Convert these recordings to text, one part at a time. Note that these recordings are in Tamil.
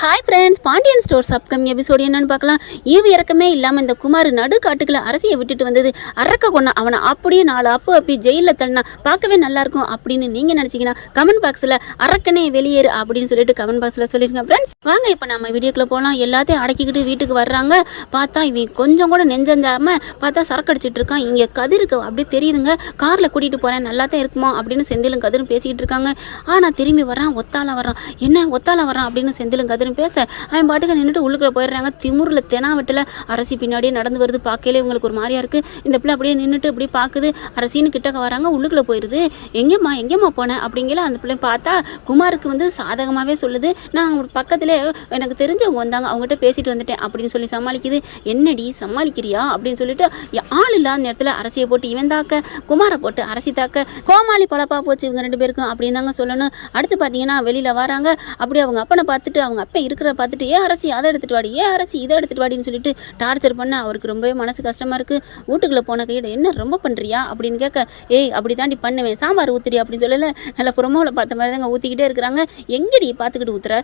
Hi friends Pandian stores upcoming episode என்னென்னு பார்க்கலாம். ஈவு இறக்கமே இல்லாமல் இந்த குமார் நடு காட்டுக்குள்ள அரசியை விட்டுட்டு வந்தது. அறக்க கொண்டா அவனை அப்படியே நாலு அப்பு அப்பி ஜெயிலில் தள்ளினா பார்க்கவே நல்லாயிருக்கும் அப்படின்னு நீங்கள் நினச்சிங்கன்னா கமெண்ட் பாக்ஸில் அறக்கனே வெளியேறு அப்படின்னு சொல்லிட்டு கமெண்ட் பாக்ஸில் சொல்லியிருக்கேன் ஃப்ரெண்ட்ஸ் வாங்க இப்போ நம்ம வீடியோக்குள்ளே போகலாம் எல்லாத்தையும் அடக்கிக்கிட்டு வீட்டுக்கு வர்றாங்க. பார்த்தா இவன் கொஞ்சம் கூட நெஞ்சஞ்சாமல் பார்த்தா சரக்கு அடிச்சிட்டு இருக்கான். இங்கே கதிருக்கு அப்படியே தெரியுதுங்க. காரில் கூட்டிகிட்டு போகிறேன் நல்லா தான் இருக்குமா அப்படின்னு செந்திலும் கதிரும் பேசிக்கிட்டு இருக்காங்க. ஆனால் திரும்பி வரான் ஒத்தால வரான் என்ன? ஒத்தால வரான் அப்படின்னு செந்திலும் கதிரும் பேச. அவன் பாட்டுக்கு நின்றுட்டு உள்ளுக்குள்ள போயிடுறாங்க. திமுறில் தெனாவட்டில் அரசி பின்னாடியே நடந்து வருது. பார்க்கலே இவங்களுக்கு ஒரு மாதிரியா இருக்குது இந்த பிள்ளை அப்படியே நின்றுட்டு அப்படியே பார்க்குது. அரசின்னு கிட்டக்க வராங்க. உள்ளுக்குள்ளே போயிடுது எங்கேம்மா எங்கேம்மா போனேன் அப்படிங்கிற அந்த பிள்ளை பார்த்தா குமாருக்கு வந்து சாதகமாகவே சொல்லுது. நான் அவங்க பக்கத்தில் எனக்கு தெரிஞ்சவங்க வந்தாங்க. அவங்ககிட்ட பேசிட்டு வந்துட்டேன் அப்படின்னு சொல்லி சமாளிக்குது. என்னடி சமாளிக்கிறியா? அப்படின்னு சொல்லிட்டு ஆள் இல்லாத நேரத்தில் அரசியை போட்டு இவன் தாக்க குமாரை போட்டு அரசி தாக்க கோமாளி பழப்பா போச்சு இவங்க ரெண்டு பேருக்கும் அப்படின்னு தாங்க சொல்லணும். அடுத்து பார்த்தீங்கன்னா வெளியில் வராங்க. அப்படி அவங்க அப்பனை பார்த்துட்டு அவங்க அப்பா இருக்கிற பார்த்துட்டு ஏன் அரசி அதை எடுத்துட்டு வாடி ஏன் அரசி இதை எடுத்துட்டு வாடின்னு சொல்லிட்டு டார்ச்சர் பண்ண அவருக்கு ரொம்பவே மனசு கஷ்டமாக இருக்குது வீட்டுக்குள்ள போன கையிட என்ன ரொம்ப பண்ணுறியா அப்படின்னு கேட்க ஏய் அப்படி தாண்டி பண்ணுவேன். சாம்பார் ஊத்துடி அப்படின்னு சொல்லல. நல்ல புறமோவில் பார்த்த மாதிரி தாங்க ஊற்றிக்கிட்டே இருக்கிறாங்க. எங்கடி பார்த்துக்கிட்டு ஊற்றுற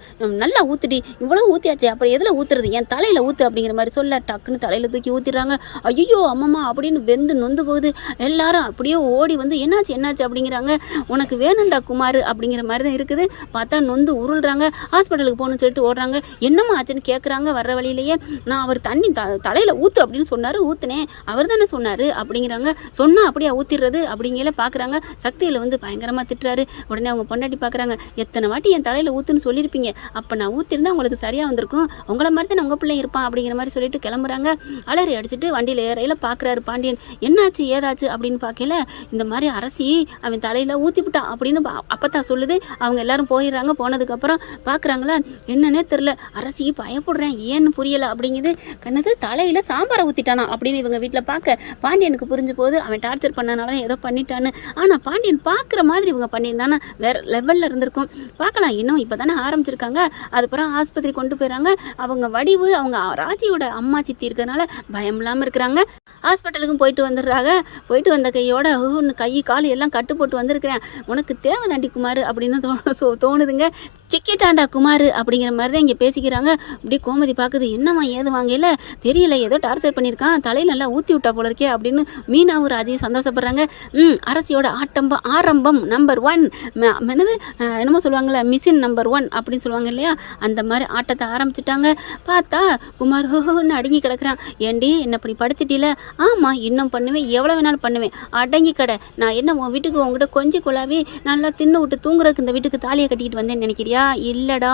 நல்லா ஊத்துடி. இவ்வளோ ஊற்றியாச்சு அப்புறம் எதில் ஊத்துறது? என் தலையில் ஊற்று அப்படிங்கிற மாதிரி சொல்ல டக்குன்னு தலையில் தூக்கி ஊற்றிடுறாங்க ஐயோ அம்மம்மா அப்படின்னு வெந்து நொந்து போகுது. எல்லாரும் அப்படியே ஓடி வந்து என்னாச்சு என்னாச்சு? அப்படிங்கிறாங்க. உனக்கு வேணும்டா குமார் அப்படிங்கிற மாதிரி தான் இருக்குது. பார்த்தா நொந்து உருள்றாங்க. ஹாஸ்பிட்டலுக்கு போகணும்னு சொல்லிட்டு ஓடுறாங்க. என்னம்மா ஆச்சுன்னு கேட்குறாங்க வர்ற வழியிலேயே. நான் அவர் தண்ணி த தலையில் ஊற்று அப்படின்னு சொன்னார். ஊற்றுனேன் அவர் தானே சொன்னார் அப்படிங்கிறாங்க. சொன்னால் அப்படியே ஊற்றிடுறது அப்படிங்கிற பார்க்குறாங்க சக்தியில் வந்து பயங்கரமாக திட்டுறாரு. உடனே அவங்க பொண்டாட்டி பார்க்குறாங்க எத்தனை வாட்டி என் தலையில் ஊற்றுன்னு சொல்லியிருப்பீங்க. அப்போ நான் ஊற்றிருந்தா உங்களுக்கு சரியாக வந்திருக்கும். உங்களை மாதிரி தான் உங்கள் பிள்ளை இருப்பான் அப்படிங்கிற மாதிரி சொல்லிட்டு கிளம்புறாங்க. அலறி அடிச்சுட்டு வண்டியில் ஏறையில் பார்க்குறாரு பாண்டியன். என்னாச்சு ஏதாச்சு அப்படின்னு பார்க்கல இந்த மாதிரி அரசி அவன் தலையில் ஊற்றி விட்டான் அப்படின்னு அப்போ தான் சொல்லுது. அவங்க எல்லாரும் போயிடுறாங்க. போனதுக்கப்புறம் பார்க்குறாங்களா என்ன என்னன்னே தெரில அரசி பயப்படுறேன். ஏன்னு புரியலை. அப்படிங்குது. கண்ணது தலையில் சாம்பாரை ஊற்றிட்டானா அப்படின்னு இவங்க வீட்டில் பார்க்க பாண்டியனுக்கு புரிஞ்சு போது அவன் டார்ச்சர் பண்ணனால தான் ஏதோ பண்ணிட்டான்னு. ஆனால் பாண்டியன் பார்க்குற மாதிரி இவங்க பண்ணியிருந்தானா? வேற லெவலில் இருந்திருக்கும். பார்க்கலாம். இன்னும் இப்போ தானே ஆரம்பிச்சிருக்காங்க. அதுக்கப்புறம் ஆஸ்பத்திரி கொண்டு போயிடறாங்க அவங்க வடிவு அவங்க ராஜியோட அம்மா சித்தி இருக்கிறதுனால பயம் இல்லாமல் இருக்கிறாங்க. ஹாஸ்பிட்டலுக்கும் போயிட்டு வந்துடுறாங்க. போயிட்டு வந்த கையோட ஒன்று கை கால் எல்லாம் கட்டு போட்டு வந்திருக்கிறேன். உனக்கு தேவை தாண்டி குமார். அப்படின்னு தோணு தோணுதுங்க. சிக்கிட்டாண்டா குமார். அப்படிங்கிற மாதிரி தான் இங்கே பேசிக்கிறாங்க. இப்படி கோமதி பார்க்குது என்னம்மா ஏது வாங்கல? தெரியல ஏதோ டார்ச்சர் பண்ணியிருக்கான் தலையில் நல்லா ஊற்றி விட்டா போல இருக்கே அப்படின்னு மீனாவும் ராஜையும் சந்தோஷப்படுறாங்க. ம் அரசியோட ஆட்டம்ப ஆரம்பம் நம்பர் ஒன் என்னது? என்னமோ சொல்லுவாங்களே மிஷின் நம்பர் ஒன் அப்படின்னு சொல்லுவாங்க இல்லையா? அந்த மாதிரி ஆட்டத்தை ஆரம்பிச்சிட்டாங்க. பார்த்தா குமார் ஹோஹோன்னு அடங்கி கிடக்குறான். ஏண்டி என்ன இப்படி படுத்துட்டில? ஆமாம் இன்னும் பண்ணுவேன். எவ்வளோ வேணாலும் பண்ணுவேன். அடங்கி கடை. நான் என்ன உன் வீட்டுக்கு உங்ககிட்ட கொஞ்சம் குழாவி நல்லா தின்னு விட்டு தூங்குறதுக்கு இந்த வீட்டுக்கு தாலியை கட்டிக்கிட்டு வந்தேன்னு நினைக்கிறியா? இல்லைடா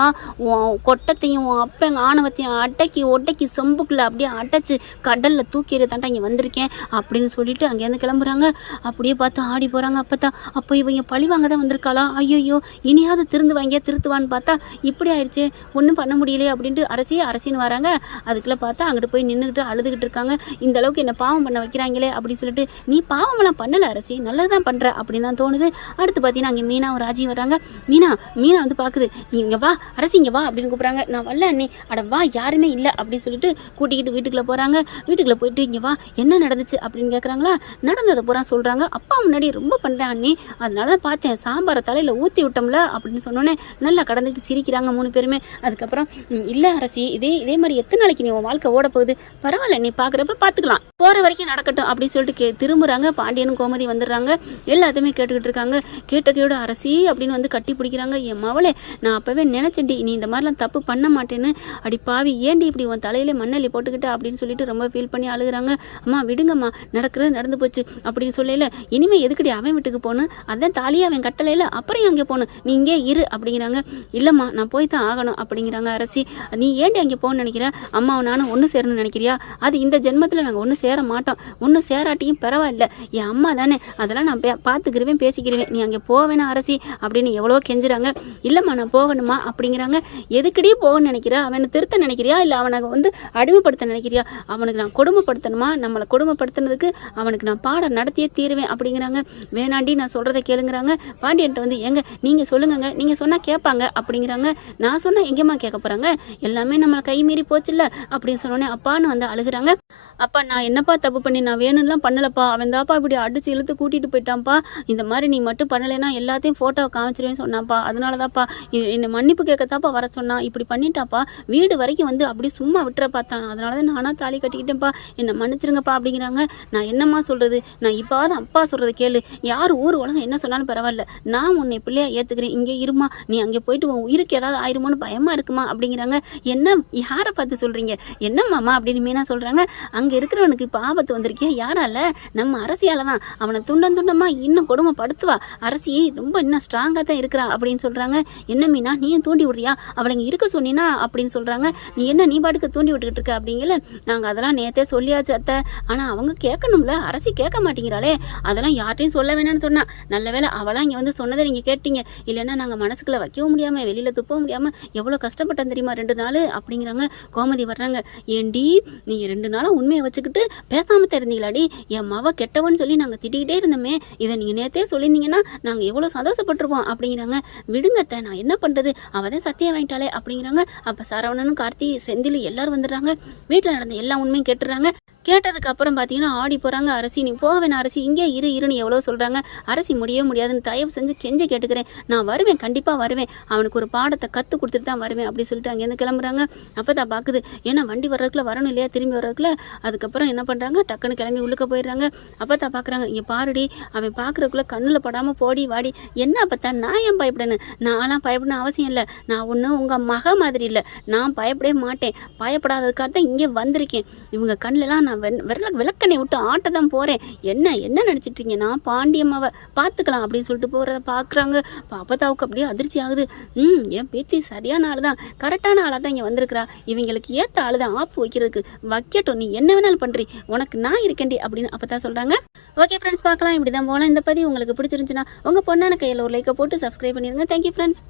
கொட்டத்தையும் அப்போ ஆணவத்தையும் அடக்கி ஒட்டக்கி செம்புக்குள்ளே அப்படியே அடைச்சு கடலில் தூக்கிறதாண்டா இங்கே வந்திருக்கேன் அப்படின்னு சொல்லிட்டு அங்கேருந்து கிளம்புறாங்க. அப்படியே பார்த்து ஆடி போகிறாங்க அப்போ தான் அப்போ இவங்க பழி வாங்க தான் வந்திருக்காளா? ஐயோயோ இனியாவது திருந்து வாங்கியா திருத்துவான்னு பார்த்தா இப்படி ஆயிடுச்சே ஒன்றும் பண்ண முடியலையே அப்படின்ட்டு அரசி அரசின்னு வராங்க. அதுக்குள்ளே பார்த்தா அங்கிட்டு போய் நின்றுக்கிட்டு அழுதுகிட்டு இருக்காங்க. இந்த அளவுக்கு என்ன பாவம் பண்ண வைக்கிறாங்களே அப்படின்னு சொல்லிட்டு நீ பாவமெல்லாம் பண்ணலை அரசி நல்லது தான் பண்ணுற அப்படின்னு தான் தோணுது. அடுத்து பார்த்தீங்கன்னா அங்கே மீனாவும் ராஜி வராங்க. மீனா மீனா வந்து பார்க்குது. இங்கே வா அரசி இங்கே வா அப்படி அப்படின்னு கூப்பிட்றாங்க. நான் வரல அண்ணி. அட வா யாருமே இல்லை அப்படின்னு சொல்லிட்டு கூட்டிக்கிட்டு வீட்டுக்குள்ளே போகிறாங்க வீட்டுக்குள்ளே போயிட்டு இங்கே வா என்ன நடந்துச்சு அப்படின்னு கேட்குறாங்களா நடந்ததை பூரா சொல்கிறாங்க அப்பா முன்னாடி ரொம்ப பண்ணுறேன் அண்ணி. அதனால தான் பார்த்தேன் சாம்பாரை தலையில் ஊற்றி விட்டோம்ல அப்படின்னு சொன்னோன்னே நல்லா கடந்துட்டு சிரிக்கிறாங்க மூணு பேருமே. அதுக்கப்புறம் இல்லை அரசி இதே இதே மாதிரி எத்தனை நாளைக்கு நீ உன் வாழ்க்கை ஓட போகுது? பரவாயில்ல நீ பார்க்குறப்ப பார்த்துக்கலாம் போகிற வரைக்கும் நடக்கட்டும் அப்படின்னு சொல்லிட்டு கே திரும்புகிறாங்க பாண்டியனும் கோமதி வந்துடுறாங்க. எல்லாத்தையுமே கேட்டுக்கிட்டு இருக்காங்க. கேட்ட கையோட அரசி அப்படின்னு வந்து கட்டி பிடிக்கிறாங்க. என் மவளே நான் அப்போவே நினச்சேன்டி நீ இந்த மாதிரிலாம் தப்பு பண்ண மாட்டேன்னு? அடி பாவி ஏன்டி இப்படி உன் தலையில மண்ணள்ளி போட்டுக்கிட்ட? அப்படின்னு சொல்லிட்டு ரொம்ப ஃபீல் பண்ணி அழுகுறாங்க. அம்மா விடுங்கம்மா நடக்கிறது நடந்து போச்சு அப்படின்னு சொல்லல. இனிமே எதுக்கடி அவன் வீட்டுக்கு போகணும்? அதான் தாலியாக அவன் கட்டலையில அப்புறம் அங்கே போகணும். நீ இங்கே இரு அப்படிங்கிறாங்க. இல்லைம்மா நான் போய் தான் ஆகணும் அப்படிங்கிறாங்க அரசி. நீ ஏன்டி அங்கே போகணும்னு நினைக்கிற? அம்மாவை நானும் ஒன்று சேரணும்னு நினைக்கிறியா? அது இந்த ஜென்மத்தில் நாங்கள் ஒன்றும் சேர மாட்டோம். ஒன்றும் சேராட்டியும் பரவாயில்ல. என் அம்மா தானே. அதெல்லாம் நான் பே பார்த்துக்கிருவேன் பேசிக்கிருவேன். நீ அங்கே போவேனா அரசி அப்படின்னு எவ்வளோ கெஞ்சுறாங்க. இல்லைம்மா நான் போகணுமா அப்படிங்கிறாங்க. எதுக்கடியே போகணும்னு நினைக்கிறா அவனை திருத்த நினைக்கிறியா? இல்லை அவனை வந்து அடிமைப்படுத்த நினைக்கிறியா? அவனுக்கு நான் கொடுமைப்படுத்தணுமா? நம்மளை கொடுமைப்படுத்தினதுக்கு அவனுக்கு நான் பாடம் நடத்தியே தீருவேன் அப்படிங்கிறாங்க. வேணாண்டி நான் சொல்கிறத கேளுங்கிறாங்க. பாண்டியன்ட்ட வந்து எங்க நீங்கள் சொல்லுங்கங்க. நீங்கள் சொன்னால் கேட்பாங்க அப்படிங்கிறாங்க. நான் சொன்னால் எங்கேம்மா கேட்க போகிறாங்க எல்லாமே நம்மளை கை மீறி போச்சுல்ல அப்படின்னு சொன்னோன்னே அப்பான்னு வந்து அழுகுறாங்க. அப்பா நான் என்னப்பா தப்பு பண்ணி நான் வேணும்லாம் பண்ணலப்பா. அவன் தாப்பா இப்படி அடிச்சு இழுத்து கூட்டிகிட்டு போயிட்டான்ப்பா. இந்த மாதிரி நீ மட்டும் பண்ணலைன்னா எல்லாத்தையும் ஃபோட்டோ காமிச்சிருவேன்னு சொன்னாப்பா அதனால தான்ப்பா இது என்னை மன்னிப்பு கேட்கத்தாப்பா வர சொன்னான் இப்படி பண்ணிட்டாப்பா. வீடு வரைக்கும் வந்து அப்படியே சும்மா விட்டுற பார்த்தான். அதனால தான் நானாக தாலி கட்டிக்கிட்டேன்ப்பா. என்னை மன்னிச்சிருங்கப்பா அப்படிங்கிறாங்க. நான் என்னம்மா சொல்கிறது நான் இப்போவாது அப்பா சொல்கிறது கேளு. யார் ஊர் உலகம் என்ன சொன்னாலும் பரவாயில்ல. நான் உன்னை பிள்ளையா ஏற்றுக்கிறேன் இங்கே இருமா. நீ அங்கே போயிட்டு உன் உயிருக்கு ஏதாவது ஆயிருமோன்னு பயமாக இருக்குமா அப்படிங்கிறாங்க. என்ன யாரை பார்த்து சொல்கிறீங்க என்னம்மாமா அப்படின்னு மீனா சொல்கிறாங்க அங்கே இருக்கிறவனுக்கு இப்போ ஆபத்து வந்திருக்கியா யாரால? நம்ம அரசியால தான் அவனை துண்டம் துண்டமாக இன்னும் கொடுமைப்படுத்துவா. அரசி ரொம்ப இன்னும் ஸ்ட்ராங்காக தான் இருக்கிறா அப்படின்னு சொல்கிறாங்க என்ன மீனா நீயும் தூண்டி விடுறியா? அவளை இங்கே இருக்க சொன்னீனா அப்படின்னு சொல்கிறாங்க நீ என்ன நீ பாட்டுக்கு தூண்டி விட்டுக்கிட்டு இருக்க அப்படிங்கல? நாங்கள் அதெல்லாம் நேற்றே சொல்லியாச்சு அத்தை. ஆனால் அவங்க கேட்கணும்ல. அரசி கேட்க மாட்டேங்கிறாளே. அதெல்லாம் யார்ட்டையும் சொல்ல வேணாம்னு சொன்னா. நல்ல வேளை அவளாம் இங்கே வந்து சொன்னதை நீங்கள் கேட்டீங்க. இல்லைன்னா நாங்கள் மனசுக்குள்ளே வைக்கவும் முடியாமல் வெளியில் துப்பவும் முடியாமல் எவ்வளோ கஷ்டப்பட்டேன் தெரியுமா? ரெண்டு நாள் அப்படிங்கிறாங்க. கோமதி வர்றாங்க. ஏண்டி நீங்கள் ரெண்டு நாளும் நாளாக உண்மையை வச்சுக்கிட்டு பேசாமல் தெரிந்தீங்களாடி என் மவ கெட்டவன்னு சொல்லி நாங்கள் திட்டிக்கிட்டே இருந்தோமே இதை நீங்கள் நேற்றே சொல்லியிருந்தீங்கன்னா நாங்கள் எவ்வளோ சந்தோஷப்பட்டிருப்போம் அப்படிங்கிறாங்க. விடுங்கத்தை நான் என்ன பண்ணுறது அவள் தான் சத்தியம் வாங்கிட்டாளே அப்படிங்கிறாங்க. அப்போ சரவணனும் கார்த்தி செந்தில் எல்லாரும் வந்துடுறாங்க. வீட்டில் நடந்த எல்லா உண்மையும் கேட்டுடுறாங்க. கேட்டதுக்கு அப்புறம் பார்த்தீங்கன்னா ஆடி போகிறாங்க அரசி நீ போவேன் அரசி இங்கே இரு இருன்னு எவ்வளோ சொல்கிறாங்க அரசி முடியவே முடியாதுன்னு தயவு செஞ்சு கெஞ்சி கேட்டுக்கிறேன். நான் வருவேன் கண்டிப்பாக வருவேன். அவனுக்கு ஒரு பாடத்தை கற்றுக் கொடுத்துட்டு தான் வருவேன் அப்படி சொல்லிட்டு அங்கேருந்து கிளம்புறாங்க. அப்போ தான் பார்க்குது ஏன்னா வண்டி வர்றதுக்குள்ள வரணும் இல்லையா? திரும்பி வர்றதுக்குள்ள அதுக்கப்புறம் என்ன பண்ணுறாங்க டக்குன்னு கிளம்பி உள்ளுக்க போயிடுறாங்க. அப்போ தான் பார்க்குறாங்க இங்கே பாருடி அவன் பார்க்குறதுக்குள்ள கண்ணில் படாமல் போடி வாடி. என்ன பார்த்தா நான் ஏன் பயப்படணும்? நான்லாம் பயப்படணும் அவசியம் இல்லை. நான் ஒன்றும் உங்கள் மக மாதிரி இல்லை. நான் பயப்படவே மாட்டேன். பயப்படாததுக்காக தான் இங்கே வந்திருக்கேன். இவங்க கண்ணிலலாம் நான் வெண் விரல விளக்கண்ணை விட்டு ஆட்ட தான் போகிறேன் என்ன என்ன நினச்சிட்ருங்க நான் பாண்டியம்மாவை பார்த்துக்கலாம் அப்படின்னு சொல்லிட்டு போகிறத பார்க்குறாங்க. பாப்பத்தாவுக்கு அப்படியே அதிர்ச்சி ஆகுது. ம் என் பேத்தி சரியான ஆள் தான் கரெக்டான ஆளாக தான் இங்கே வந்திருக்கிறா. இவங்களுக்கு ஏற்ற ஆள் தான் ஆப்பு வைக்கிறதுக்கு. வைக்கட்டும். நீ என்ன வேணாலும் பண்ணுறி உனக்கு நான் இருக்கேன்டி அப்படின்னு அப்போ தான் சொல்கிறாங்க ஓகே ஃப்ரெண்ட்ஸ் பார்க்கலாம். இப்படி தான் போகலாம் இந்த பதிவு உங்களுக்கு பிடிச்சிருந்துச்சுன்னா உங்கள் பொண்ணான கையில் ஒரு லைக்கை போட்டு சப்ஸ்கிரைப் பண்ணிடுங்க தேங்க்யூ ஃப்ரெண்ட்ஸ்